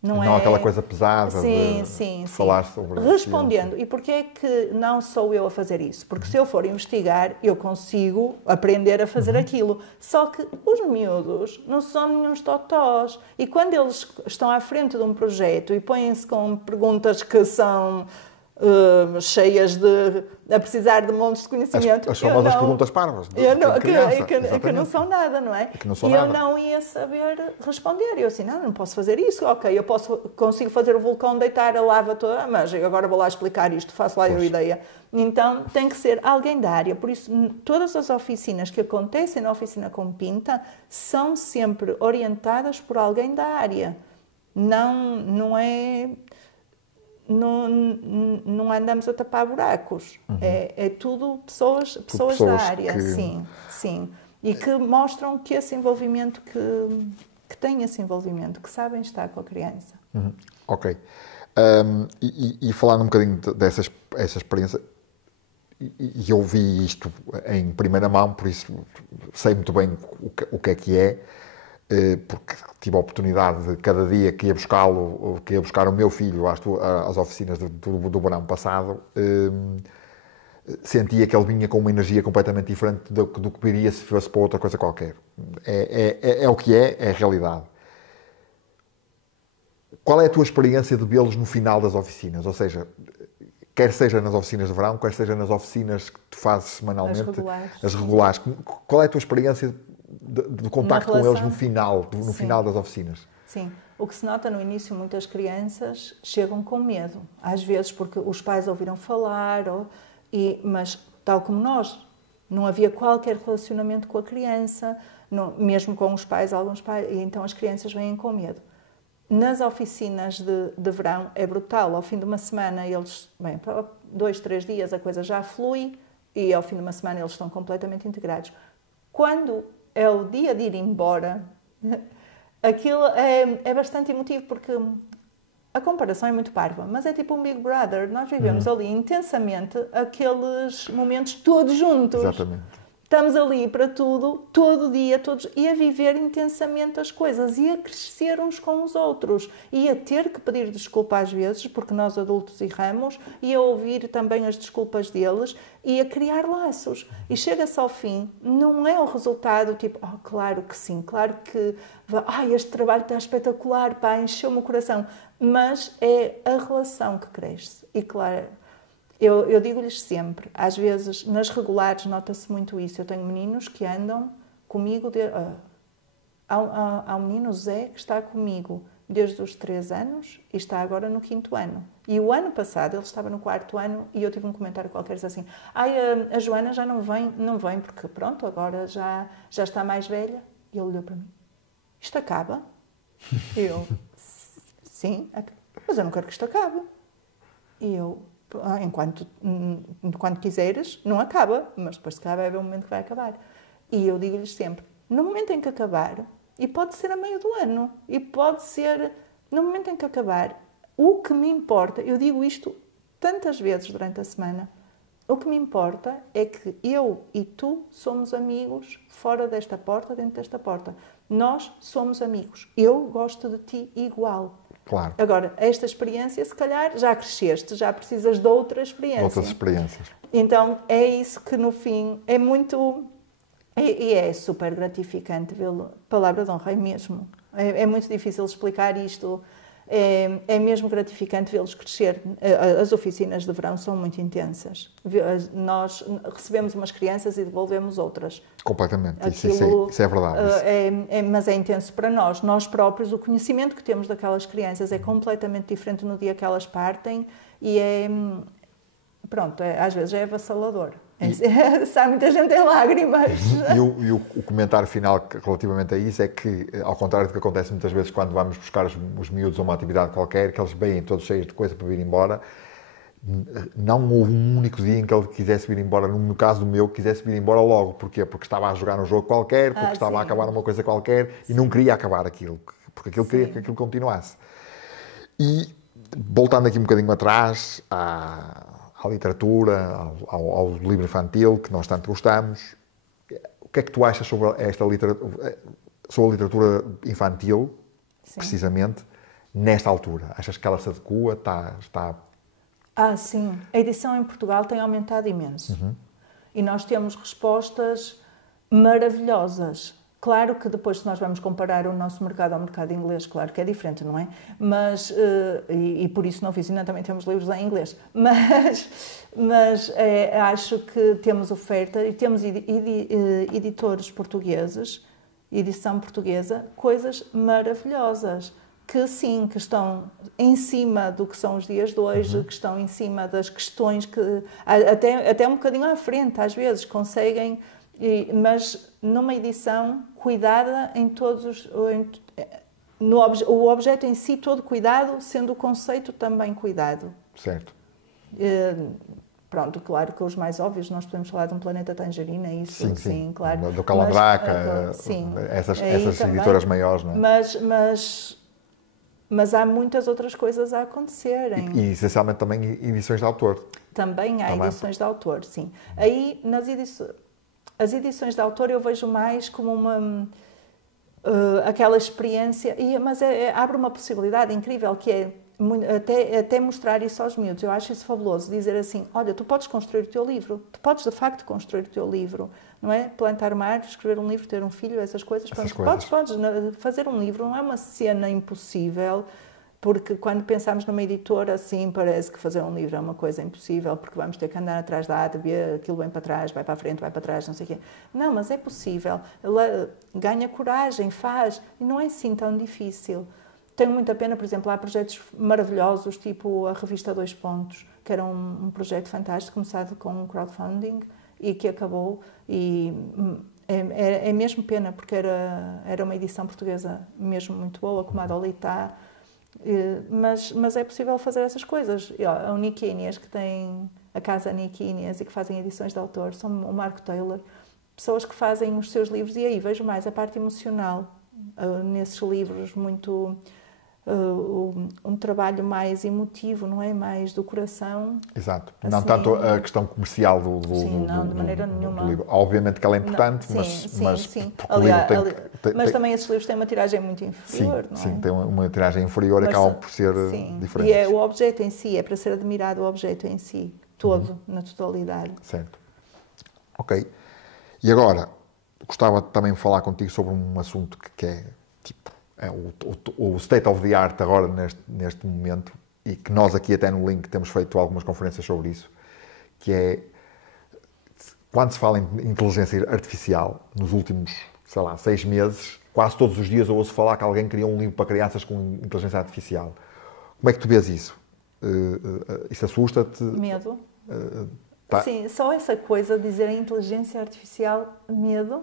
Não é aquela coisa pesada de falar sobre respondendo. E porquê é que não sou eu a fazer isso? Porque se eu for investigar, eu consigo aprender a fazer aquilo. Só que os miúdos não são nenhuns totós. E quando eles estão à frente de um projeto e põem-se com perguntas que são... cheias a precisar de montes de conhecimento. As famosas perguntas parvas. Que não são nada, não é? Eu não ia saber responder. Eu assim, não posso fazer isso. Ok, consigo fazer o vulcão deitar a lava toda, mas agora vou lá explicar isto, faço lá eu a ideia. Então tem que ser alguém da área. Por isso, todas as oficinas que acontecem na oficina com Pinta são sempre orientadas por alguém da área. Não é... Não andamos a tapar buracos. É tudo pessoas da área, sim. E que mostram que esse envolvimento, que têm esse envolvimento, que sabem estar com a criança. Ok. E falando um bocadinho dessa experiência, e eu vi isto em primeira mão, por isso sei muito bem o que é, porque tive a oportunidade de cada dia que ia buscar o meu filho às oficinas do verão passado, sentia que ele vinha com uma energia completamente diferente do que viria se fosse para outra coisa qualquer. É o que é a realidade. Qual é a tua experiência de vê-los no final das oficinas? Ou seja, quer seja nas oficinas de verão, quer seja nas oficinas que tu fazes semanalmente, as regulares. Qual é a tua experiência de contacto com eles no final das oficinas? Sim. O que se nota no início, muitas crianças chegam com medo. Às vezes porque os pais ouviram falar, mas tal como nós, não havia qualquer relacionamento com a criança, mesmo com os pais, alguns pais, e então as crianças vêm com medo. Nas oficinas de verão é brutal. Ao fim de uma semana, para 2, 3 dias a coisa já flui e ao fim de uma semana eles estão completamente integrados. Quando é o dia de ir embora, aquilo é bastante emotivo porque a comparação é muito parva, mas é tipo um Big Brother. Nós vivemos ali intensamente aqueles momentos todos juntos. Exatamente. Estamos ali para tudo, todo dia, e a viver intensamente as coisas, e a crescer uns com os outros, e a ter que pedir desculpa às vezes, porque nós adultos erramos, e a ouvir também as desculpas deles, e a criar laços. E chega-se ao fim, não é o resultado tipo, claro que sim, claro que este trabalho está espetacular, encheu-me o coração, mas é a relação que cresce. E claro, eu digo-lhes sempre, às vezes, nas regulares nota-se muito isso. Eu tenho meninos que andam comigo, há um menino, Zé, que está comigo desde os 3 anos e está agora no 5º ano. E o ano passado ele estava no 4º ano e eu tive um comentário qualquer assim, a Joana já não vem porque pronto, agora já está mais velha. E ele olhou para mim, isto acaba? E eu, sim, mas eu não quero que isto acabe. E eu, enquanto quiseres, não acaba, mas depois se calhar vai haver um momento que vai acabar. E eu digo-lhes sempre, no momento em que acabar, e pode ser a meio do ano, e pode ser no momento em que acabar, o que me importa, eu digo isto tantas vezes durante a semana, o que me importa é que eu e tu somos amigos fora desta porta, dentro desta porta. Nós somos amigos. Eu gosto de ti igual. Claro. Agora, esta experiência, se calhar, já cresceste, já precisas de outra experiência. Outras experiências. Então, é isso que no fim é muito... E é super gratificante vê-lo. Palavra de honra, é mesmo. É muito difícil explicar isto. É mesmo gratificante vê-los crescer. As oficinas de verão são muito intensas. Nós recebemos umas crianças e devolvemos outras. Completamente. Isso é verdade. Mas é intenso para nós. Nós próprios, o conhecimento que temos daquelas crianças é completamente diferente no dia que elas partem e pronto, às vezes é avassalador. Sai muita gente em lágrimas. E o comentário final relativamente a isso é que, ao contrário do que acontece muitas vezes quando vamos buscar os miúdos a uma atividade qualquer, que eles vêm todos cheios de coisa para vir embora, não houve um único dia em que ele quisesse vir embora, no caso do meu, quisesse vir embora logo. Porquê? Porque estava a jogar um jogo qualquer, porque estava a acabar uma coisa qualquer e não queria acabar aquilo, porque aquilo queria que aquilo continuasse. E, voltando aqui um bocadinho atrás, à literatura, ao livro infantil, que nós tanto gostamos. O que é que tu achas sobre a literatura infantil, precisamente, nesta altura? Achas que ela se adequa? Está... Sim. A edição em Portugal tem aumentado imenso. E nós temos respostas maravilhosas. Claro que depois, se nós vamos comparar o nosso mercado ao mercado inglês, claro que é diferente, não é? Mas, e por isso na oficina também temos livros em inglês. Mas acho que temos oferta e temos editores portugueses, edição portuguesa, coisas maravilhosas. Que sim, que estão em cima do que são os dias de hoje, que estão em cima das questões que... Até um bocadinho à frente, às vezes, conseguem... mas numa edição cuidada em todos o objeto em si todo cuidado, sendo o conceito também cuidado. Certo. Pronto, claro que os mais óbvios, nós podemos falar de um Planeta Tangerina, isso sim, claro. Do Calandraca, essas editoras maiores, não é? Mas há muitas outras coisas a acontecerem. E essencialmente também edições de autor. Também há edições de autor, sim. Aí, as edições de autor eu vejo mais como aquela experiência, mas abre uma possibilidade incrível que é até mostrar isso aos miúdos. Eu acho isso fabuloso, dizer assim, olha, tu podes construir o teu livro, tu podes de facto construir o teu livro, não é? Plantar uma árvore, escrever um livro, ter um filho, essas coisas. Podes fazer um livro, não é uma cena impossível. Porque quando pensamos numa editora, assim, parece que fazer um livro é uma coisa impossível, porque vamos ter que andar atrás da A, de B, aquilo vem para trás, vai para a frente, vai para trás, não sei o quê. Não, mas é possível. Ela ganha coragem, faz, e não é assim tão difícil. Tenho muita pena, por exemplo, há projetos maravilhosos, tipo a revista 2 Pontos, que era um projeto fantástico, começado com um crowdfunding e que acabou, e é mesmo pena, porque era uma edição portuguesa mesmo muito boa, como a Dolly está. Mas é possível fazer essas coisas. A Nick Inês, que tem a casa Nick Inês e que fazem edições de autor, são o Marco Taylor, pessoas que fazem os seus livros, e aí vejo mais a parte emocional nesses livros, muito um trabalho mais emotivo, não é? Mais do coração. Exato. Assim, não tanto a questão comercial do de maneira nenhuma. livro. Obviamente que ela é importante, mas também esses livros têm uma tiragem muito inferior, não é? Sim, tem uma tiragem inferior, acabam por ser diferentes. E o objeto em si, é para ser admirado o objeto em si, todo, na totalidade. Certo. Ok. E agora, gostava também de falar contigo sobre um assunto que é tipo... o state of the art agora neste momento, e que nós aqui até no Link temos feito algumas conferências sobre isso, que é quando se fala em inteligência artificial, nos últimos, 6 meses, quase todos os dias eu ouço falar que alguém criou um livro para crianças com inteligência artificial. Como é que tu vês isso? Isso assusta-te? Medo. Sim, só essa coisa de dizer inteligência artificial, medo.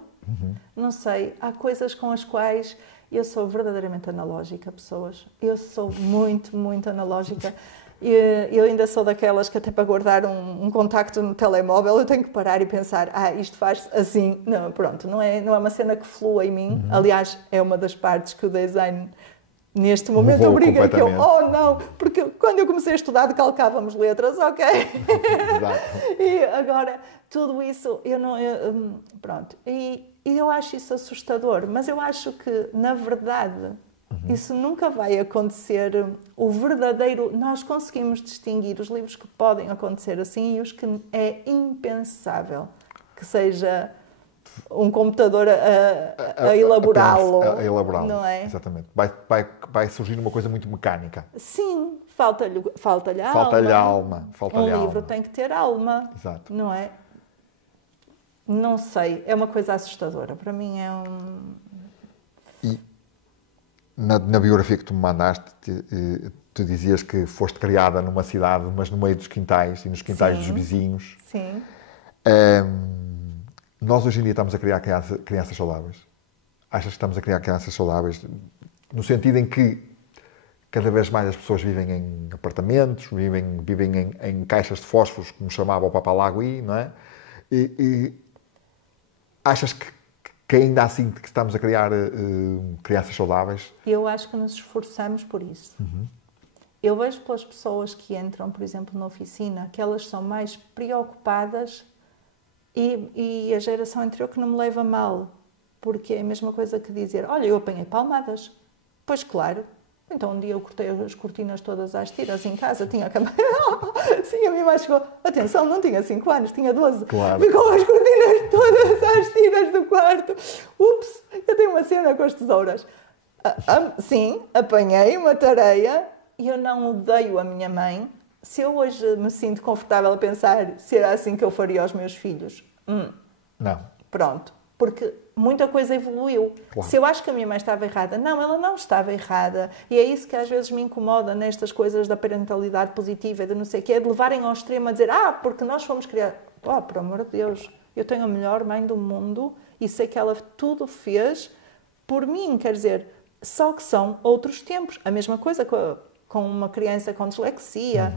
Não sei, há coisas com as quais Eu sou verdadeiramente analógica, pessoas. Eu sou muito, muito analógica. Eu ainda sou daquelas que até para guardar um contacto no telemóvel eu tenho que parar e pensar, isto faz assim. Não, pronto, não é uma cena que flua em mim. Aliás, é uma das partes que o design neste momento obriga que eu, não, porque quando eu comecei a estudar decalcávamos letras, ok? Exato. E agora, tudo isso, pronto. E eu acho isso assustador, mas eu acho que, na verdade, isso nunca vai acontecer. O verdadeiro, nós conseguimos distinguir os livros que podem acontecer assim e os que é impensável que seja um computador a elaborá-lo. A elaborá-lo, não é? exatamente. Vai surgir uma coisa muito mecânica. Sim, falta-lhe alma. Falta-lhe alma. Um livro tem que ter alma. Exato. Não é? Não sei, é uma coisa assustadora. Para mim é E na biografia que tu me mandaste, tu dizias que foste criada numa cidade, mas no meio dos quintais e nos quintais dos vizinhos. Sim. Nós hoje em dia estamos a criar crianças saudáveis. Achas que estamos a criar crianças saudáveis no sentido em que cada vez mais as pessoas vivem em apartamentos, vivem em caixas de fósforos, como chamava o Papalagui, não é? E achas que ainda assim que estamos a criar crianças saudáveis? Eu acho que nos esforçamos por isso. Eu vejo pelas pessoas que entram, por exemplo, na oficina, que elas são mais preocupadas e a geração anterior que não me leva a mal, porque é a mesma coisa que dizer, olha, eu apanhei palmadas. Pois claro, então um dia eu cortei as cortinas todas às tiras em casa, tinha a Sim, a minha mãe chegou, atenção, não tinha 5 anos, tinha 12. Claro. Ficou as cortinas todas às tiras do quarto. Ups, eu tenho uma cena com as tesouras. Sim, apanhei uma tareia e eu não odeio a minha mãe. Se eu hoje me sinto confortável a pensar se era assim que eu faria aos meus filhos, Não. Pronto. Porque muita coisa evoluiu. Claro. Se eu acho que a minha mãe estava errada, não, ela não estava errada. E é isso que às vezes me incomoda nestas coisas da parentalidade positiva e de não sei o quê, de levarem ao extremo a dizer, porque nós fomos criar. Por amor de Deus, eu tenho a melhor mãe do mundo e sei que ela tudo fez por mim, quer dizer, só que são outros tempos. A mesma coisa com uma criança com dislexia,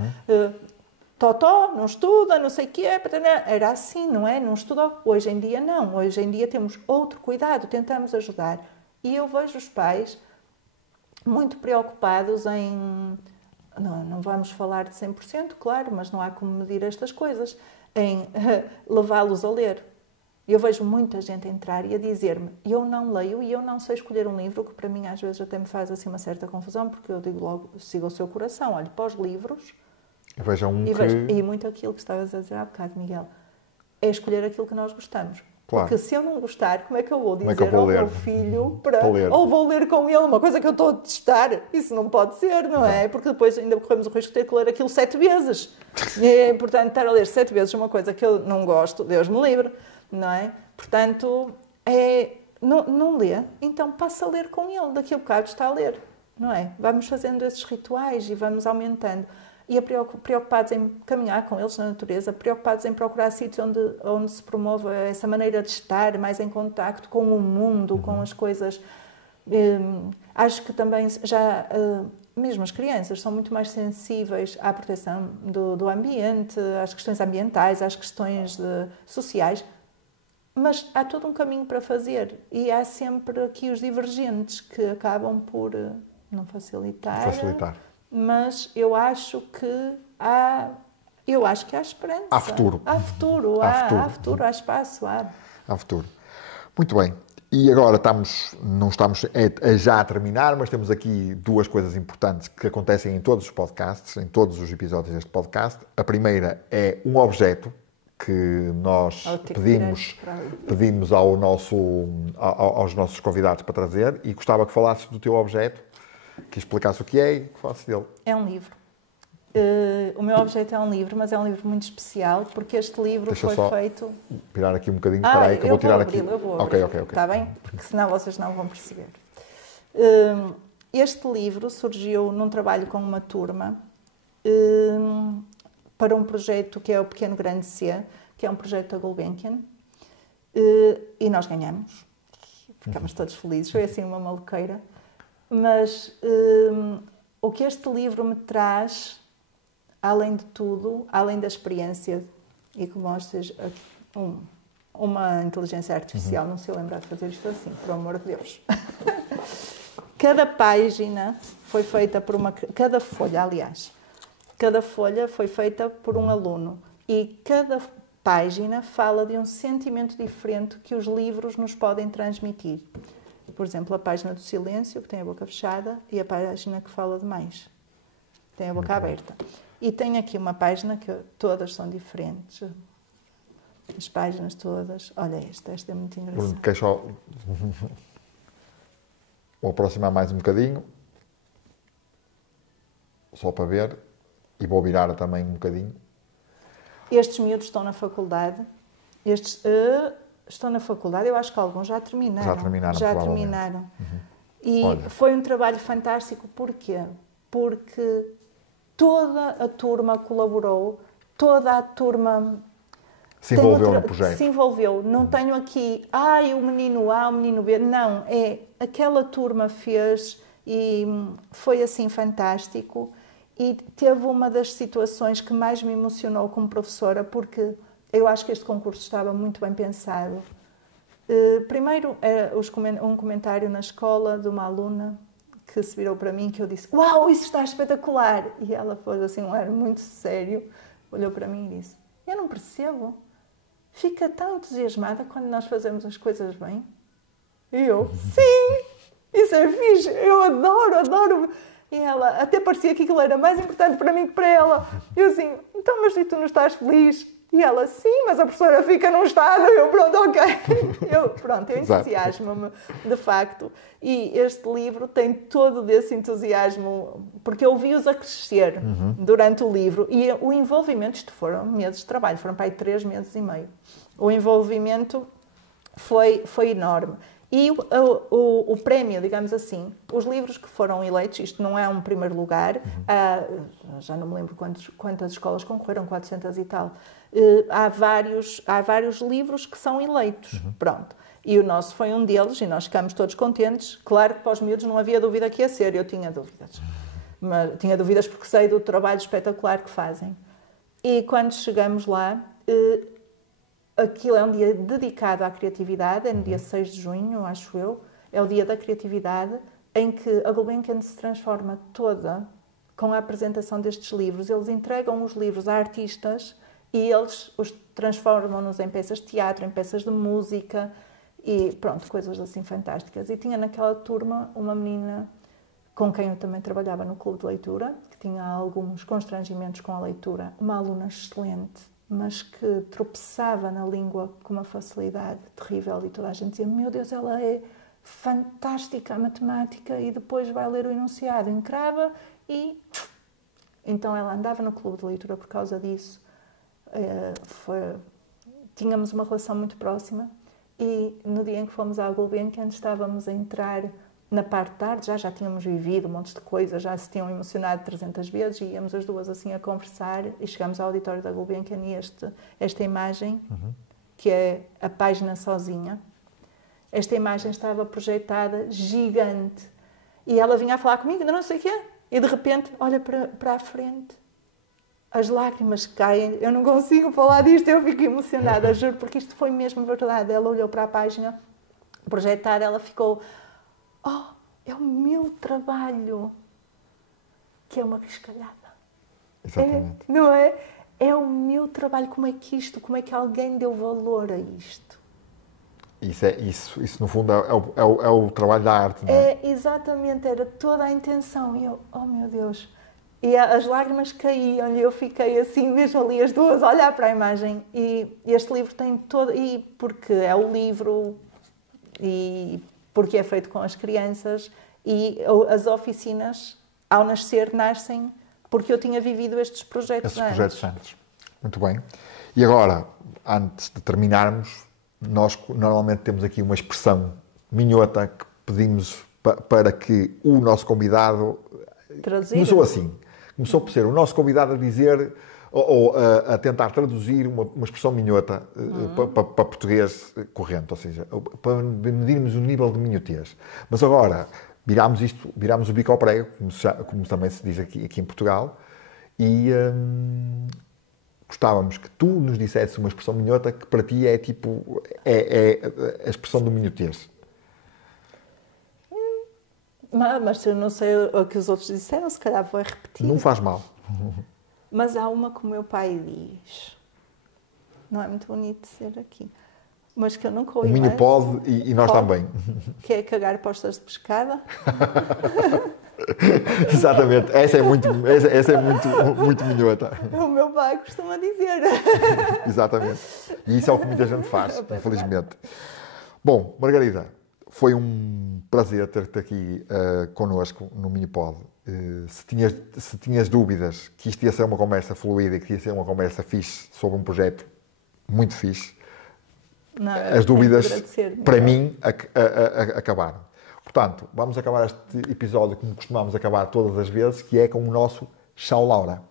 totó, não estuda, não sei o quê, era assim, não é? Não estudou. Hoje em dia não, hoje em dia temos outro cuidado, tentamos ajudar. E eu vejo os pais muito preocupados em, não vamos falar de 100%, claro, mas não há como medir estas coisas, em levá-los a ler. Eu vejo muita gente entrar e a dizer-me, eu não leio e eu não sei escolher um livro, que para mim às vezes até me faz assim uma certa confusão, porque eu digo logo, siga o seu coração, olhe para os livros e muito aquilo que estavas a dizer há bocado, Miguel, é escolher aquilo que nós gostamos. Claro. Porque se eu não gostar, como é que eu vou dizer vou ao ler? meu filho ler. ou vou ler com ele uma coisa que eu estou a testar? Isso não pode ser, não é? Porque depois ainda corremos o risco de ter que ler aquilo 7 vezes. E, portanto, estar a ler 7 vezes uma coisa que eu não gosto, Deus me livre, não é? Portanto, não lê, então passa a ler com ele, daqui a bocado está a ler, não é? Vamos fazendo esses rituais e vamos aumentando. E preocupados em caminhar com eles na natureza, preocupados em procurar sítios onde se promova essa maneira de estar mais em contacto com o mundo, com as coisas. Acho que também mesmo as crianças são muito mais sensíveis à proteção do ambiente, às questões ambientais, às questões sociais, mas há todo um caminho para fazer e há sempre aqui os divergentes que acabam por não facilitar. Mas eu acho que há esperança. Há futuro. Há futuro, há espaço. Há futuro. Muito bem. E agora não estamos já a terminar, mas temos aqui 2 coisas importantes que acontecem em todos os podcasts, em todos os episódios deste podcast. A primeira é um objeto que nós pedimos aos nossos convidados para trazer e gostava que falasses do teu objeto, que explicasse o que é e que falasses dele. É um livro. O meu objeto é um livro, mas é um livro muito especial, porque este livro foi feito... Tirar aqui um bocadinho, espera aí que eu vou tirar aqui. Eu vou abrir. Ok. Está bem? Porque senão vocês não vão perceber. Este livro surgiu num trabalho com uma turma para um projeto que é o Pequeno Grande C, que é um projeto da Gulbenkian, e nós ganhamos. ficámos todos felizes, foi assim uma maluqueira. Mas o que este livro me traz, além de tudo, além da experiência, e que mostras uma inteligência artificial, não se lembrar de fazer isto assim, por amor de Deus. Cada página foi feita por cada folha, aliás, cada folha foi feita por um aluno e cada página fala de um sentimento diferente que os livros nos podem transmitir. Por exemplo, a página do silêncio, que tem a boca fechada, e a página que fala demais, tem a boca aberta. E tem aqui uma página que todas são diferentes. As páginas todas. Olha esta é muito engraçada. Quer só vou aproximar mais um bocadinho, só para ver, e vou virar também um bocadinho. Estes miúdos estão na faculdade. Estes estão na faculdade, eu acho que alguns já terminaram. Já terminaram. E olha, foi um trabalho fantástico, porquê? Porque toda a turma colaborou, toda a turma se envolveu no projeto. Se envolveu. Não tenho aqui, o menino A, o menino B. Não, aquela turma fez e foi assim fantástico. E teve uma das situações que mais me emocionou como professora, porque eu acho que este concurso estava muito bem pensado. Primeiro, um comentário na escola de uma aluna que se virou para mim, que eu disse: "Uau, isso está espetacular!" E ela pôs assim um ar muito sério, olhou para mim e disse: "Eu não percebo. Fica tão entusiasmada quando nós fazemos as coisas bem." E eu: "Sim, isso é fixe, eu adoro." E ela, até parecia que aquilo era mais importante para mim que para ela. E eu assim: "Então, mas tu não estás feliz?" E ela: "Sim, mas a professora fica num estado." Eu: "Pronto, ok." Eu entusiasmo-me, de facto. E este livro tem todo desse entusiasmo, porque eu vi-os a crescer durante o livro. E o envolvimento, isto foram meses de trabalho, foram para aí 3 meses e meio. O envolvimento foi enorme. E o prémio, digamos assim, os livros que foram eleitos, isto não é um primeiro lugar, já não me lembro quantas escolas concorreram, 400 e tal. Há vários livros que são eleitos, pronto. E o nosso foi um deles e nós ficámos todos contentes. Claro que para os miúdos não havia dúvida que ia ser, eu tinha dúvidas. Mas tinha dúvidas porque sei do trabalho espetacular que fazem. E quando chegamos lá, aquilo é um dia dedicado à criatividade, é no dia 6 de junho, acho eu, é o dia da criatividade, em que a Gulbenkian se transforma toda com a apresentação destes livros. Eles entregam os livros a artistas e eles os transformam-nos em peças de teatro, em peças de música e pronto, coisas assim fantásticas. E tinha naquela turma uma menina com quem eu também trabalhava no clube de leitura, que tinha alguns constrangimentos com a leitura, uma aluna excelente, mas que tropeçava na língua com uma facilidade terrível e toda a gente dizia: "Meu Deus, ela é fantástica a matemática", e depois vai ler o enunciado, encrava e... Então ela andava no clube de leitura por causa disso. Tínhamos uma relação muito próxima e no dia em que fomos à Gulbenkian estávamos a entrar na parte de tarde, já tínhamos vivido um monte de coisas, já se tinham emocionado 300 vezes e íamos as duas assim a conversar e chegámos ao auditório da Gulbenkian e esta imagem, que é a página sozinha, esta imagem estava projetada gigante e ela vinha a falar comigo, ainda não sei o quê, e de repente olha para a frente, as lágrimas caem, eu não consigo falar disto, eu fico emocionada, juro, porque isto foi mesmo verdade. Ela olhou para a página projetada, ela ficou: "Oh, é o meu trabalho", que é uma riscalhada. Exatamente. Não é? É o meu trabalho, como é que alguém deu valor a isto? Isso no fundo é o trabalho da arte, não é? Exatamente, era toda a intenção. E eu, oh meu Deus. E as lágrimas caíam e eu fiquei assim, mesmo ali as duas, a olhar para a imagem. E este livro tem todo... E porque é o livro, e porque é feito com as crianças, e as oficinas, ao nascem porque eu tinha vivido estes projetos antes. Muito bem. E agora, antes de terminarmos, nós normalmente temos aqui uma expressão minhota que pedimos para que o nosso convidado... Traduzir. Começou assim. Começou por ser o nosso convidado a dizer ou a tentar traduzir uma expressão minhota para português corrente, ou seja, para medirmos o nível de minhotez. Mas agora, virámos o bico ao prego, como também se diz aqui em Portugal, e gostávamos que tu nos dissesse uma expressão minhota que para ti é tipo, é a expressão do minhotez. Mas eu não sei o que os outros disseram, se calhar vou repetir. Não faz mal. Mas há uma que o meu pai diz. Não é muito bonito dizer aqui. Mas que eu nunca ouvi O Minho mais. pode e nós também. Que é cagar postas de pescada. Exatamente. Essa é muito minhota. O meu pai costuma dizer. Exatamente. E isso é o que muita gente faz, infelizmente. Bom, Margarida, foi um prazer ter-te aqui connosco no Minipod. Se tinhas dúvidas que isto ia ser uma conversa fluida e que ia ser uma conversa fixe sobre um projeto muito fixe, Não, as dúvidas, para mim, acabaram. Portanto, vamos acabar este episódio como costumamos acabar todas as vezes, que é com o nosso Tchau, Laura.